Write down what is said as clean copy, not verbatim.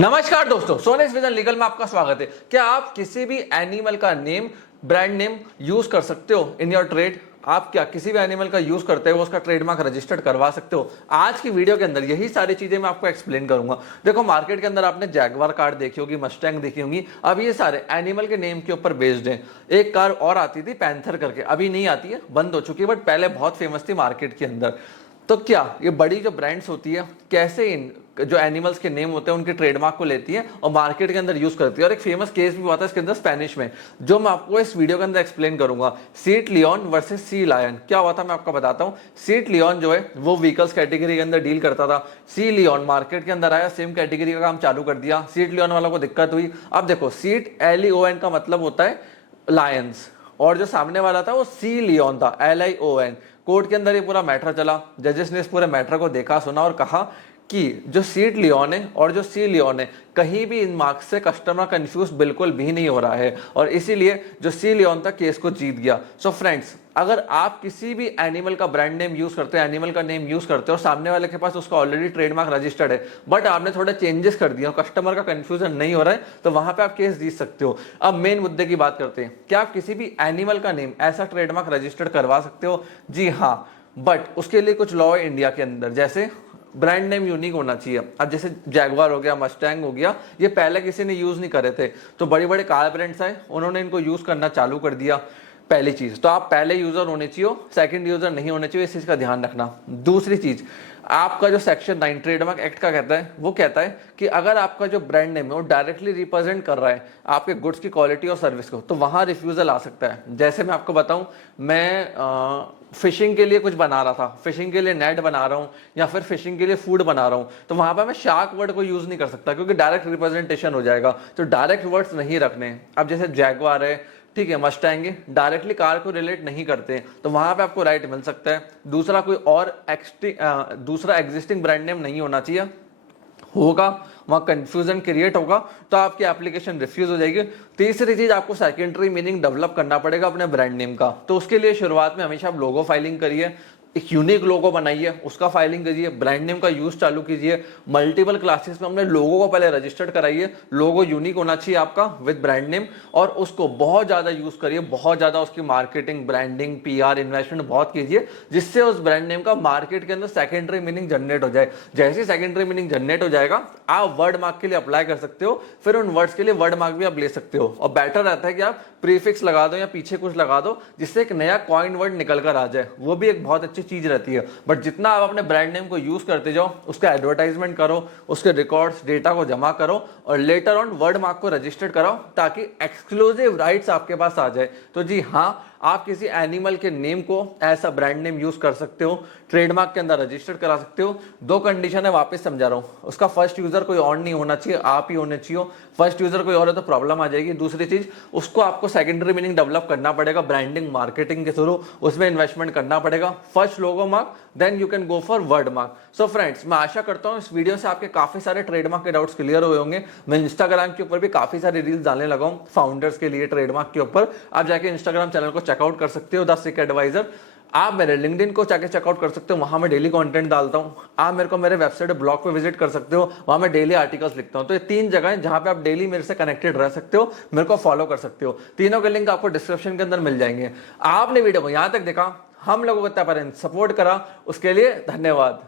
नमस्कार दोस्तों, सोनेस vision legal में आपका स्वागत है। क्या आप किसी भी एनिमल का नेम, ब्रांड नेम यूज कर सकते हो इन योर ट्रेड? आप क्या किसी भी एनिमल का यूज करते हो उसका ट्रेडमार्क रजिस्टर्ड करवा सकते हो? आज की वीडियो के अंदर यही सारी चीजें मैं आपको एक्सप्लेन करूंगा। देखो, मार्केट के अंदर आपने जैगवार कार देखी होगी, मस्टैंग देखी होगी। अब ये सारे एनिमल के नेम के ऊपर बेस्ड हैं। एक कार और आती थी पैंथर करके, अभी नहीं आती है, बंद हो चुकी है, बट पहले बहुत फेमस थी मार्केट के अंदर। तो क्या ये बड़ी जो ब्रांड्स होती है कैसे इन जो एनिमल्स के नेम होते हैं उनके ट्रेडमार्क को लेती है और मार्केट के अंदर यूज करती है? और एक फेमस केस भी हुआ था इसके अंदर स्पेनिश में, जो मैं आपको इस वीडियो के अंदर एक्सप्लेन करूंगा। Seat Leon versus sea lion. क्या हुआ था मैं आपको बताता हूँ। सीट लियोन जो है वो व्हीकल्स कैटेगरी के अंदर डील करता था। सी लियोन मार्केट के अंदर आया, सेम कैटेगरी का काम चालू कर दिया। सीट लियोन वालों को दिक्कत हुई। अब देखो, सीट LEON का मतलब होता है लायंस, और जो सामने वाला था वो सी लियोन था, LION। कोर्ट के अंदर ये पूरा मैटर चला। जजेस ने इस पूरे मैटर को देखा, सुना और कहा कि जो सीट लियोन है और जो सी लियोन है, कहीं भी इन मार्क्स से कस्टमर कंफ्यूज बिल्कुल भी नहीं हो रहा है, और इसीलिए जो सी लियोन था केस को जीत गया। सो फ्रेंड्स, अगर आप किसी भी एनिमल का ब्रांड नेम यूज करते हो, एनिमल का नेम यूज करते हो, सामने वाले के पास उसका ऑलरेडी ट्रेडमार्क रजिस्टर्ड है, बट आपने थोड़े चेंजेस कर दिए, कस्टमर का कंफ्यूजन नहीं हो रहा है, तो वहां पे आप केस जीत सकते हो। अब मेन मुद्दे की बात करते हैं। क्या आप किसी भी एनिमल का नेम ऐसा ट्रेडमार्क रजिस्टर्ड करवा सकते हो? जी हाँ, बट उसके लिए कुछ लॉ है इंडिया के अंदर। जैसे ब्रांड नेम यूनिक होना चाहिए। अब जैसे जैगवार हो गया, मस्टैंग हो गया, ये पहले किसी ने यूज नहीं करे थे, तो बड़े बड़े कार ब्रांड्स आए, उन्होंने इनको यूज करना चालू कर दिया। पहली चीज तो आप पहले यूजर होने चाहिए, सेकंड यूजर नहीं होने चाहिए, इस चीज का ध्यान रखना। दूसरी चीज, आपका जो सेक्शन 9 ट्रेडमार्क एक्ट का कहता है, वो कहता है कि अगर आपका जो ब्रांड नेम है वो डायरेक्टली रिप्रेजेंट कर रहा है आपके गुड्स की क्वालिटी और सर्विस को, तो वहां रिफ्यूजल आ सकता है। जैसे मैं आपको बताऊं, मैं फिशिंग के लिए कुछ बना रहा था, फिशिंग के लिए नेट बना रहा हूं या फिर फिशिंग के लिए फूड बना रहा हूं, तो वहां पर मैं शार्क वर्ड को यूज नहीं कर सकता, क्योंकि डायरेक्ट रिप्रेजेंटेशन हो जाएगा। तो डायरेक्ट वर्ड्स नहीं रखने। अब जैसे जैगवार है, ठीक है, मस्टैंग है, डायरेक्टली कार को रिलेट नहीं करते, तो वहां पे आपको राइट मिल सकता है। दूसरा, कोई और दूसरा एग्जिस्टिंग ब्रांड नेम नहीं होना चाहिए, होगा वहां कंफ्यूजन क्रिएट होगा तो आपकी एप्लीकेशन रिफ्यूज हो जाएगी। तीसरी चीज, आपको सेकेंडरी मीनिंग डेवलप करना पड़ेगा अपने ब्रांड नेम का। तो उसके लिए शुरुआत में हमेशा आप लोगो फाइलिंग करिए, एक यूनिक लोगो बनाइए, उसका फाइलिंग करिए, ब्रांड नेम का यूज चालू कीजिए। मल्टीपल क्लासेस में अपने लोगो को पहले रजिस्टर्ड कराइए। लोगो यूनिक होना चाहिए आपका विद ब्रांड नेम, और उसको बहुत ज्यादा यूज करिए, बहुत ज्यादा उसकी मार्केटिंग, ब्रांडिंग, PR इन्वेस्टमेंट बहुत कीजिए, जिससे उस ब्रांड नेम का मार्केट के अंदर सेकेंडरी मीनिंग जनरेट हो जाए। जैसे सेकेंडरी मीनिंग जनरेट हो जाएगा, आप वर्ड मार्क के लिए अप्लाई कर सकते हो, फिर उन वर्ड्स के लिए वर्ड मार्क भी आप ले सकते हो। और बेटर रहता है कि आप प्रीफिक्स लगा दो या पीछे कुछ लगा दो, जिससे एक नया कॉइन वर्ड निकल कर आ जाए, वो भी एक बहुत अच्छी चीज रहती है। बट जितना आप अपने ब्रांड नेम को यूज करते जाओ, उसका एडवर्टाइजमेंट करो, उसके रिकॉर्ड्स, डेटा को जमा करो, और लेटर ऑन वर्ड मार्क को रजिस्टर्ड कराओ, ताकि एक्सक्लूसिव राइट्स आपके पास आ जाए। तो जी हाँ, आप किसी एनिमल के नेम को ऐसा ब्रांड नेम यूज कर सकते हो, ट्रेडमार्क के अंदर रजिस्टर्ड करा सकते हो। दो कंडीशन है, वापस समझा रहा हूं, उसका फर्स्ट यूजर कोई और नहीं होना चाहिए, आप ही होने चाहिए। फर्स्ट यूजर कोई और है तो प्रॉब्लम आ जाएगी। दूसरी चीज, उसको आपको सेकेंडरी मीनिंग डेवलप करना पड़ेगा ब्रांडिंग, मार्केटिंग के थ्रू, उसमें इन्वेस्टमेंट करना पड़ेगा। First logo mark, then you can go for word mark. So friends, मैं आशा करता हूं इस वीडियो से आपके काफी सारे ट्रेडमार्क के डाउट्स क्लियर हुए होंगे। मैं इंस्टाग्राम के ऊपर भी काफी सारी रील्स डालने लगा हूं फाउंडर्स के लिए ट्रेडमार्क के ऊपर। आप जाके इंस्टाग्राम चैनल को चेकआउट कर सकते हो, द सिक एडवाइजर। आप मेरे लिंक्डइन को जाके चेकआउट कर सकते हो, वहां मैं डेली कंटेंट डालता हूं। आप मेरे को मेरे वेबसाइट ब्लॉग पे विजिट कर सकते हो, वहां मैं डेली आर्टिकल्स लिखता हूं। तो ये 3 जगह है जहां पे आप डेली मेरे से कनेक्टेड रह सकते हो, मेरे को फॉलो कर सकते हो। तीनों के लिंक आपको डिस्क्रिप्शन के अंदर मिल जाएंगे। आपने वीडियो को यहां तक देखा, हम लोगों को सपोर्ट करा, उसके लिए धन्यवाद।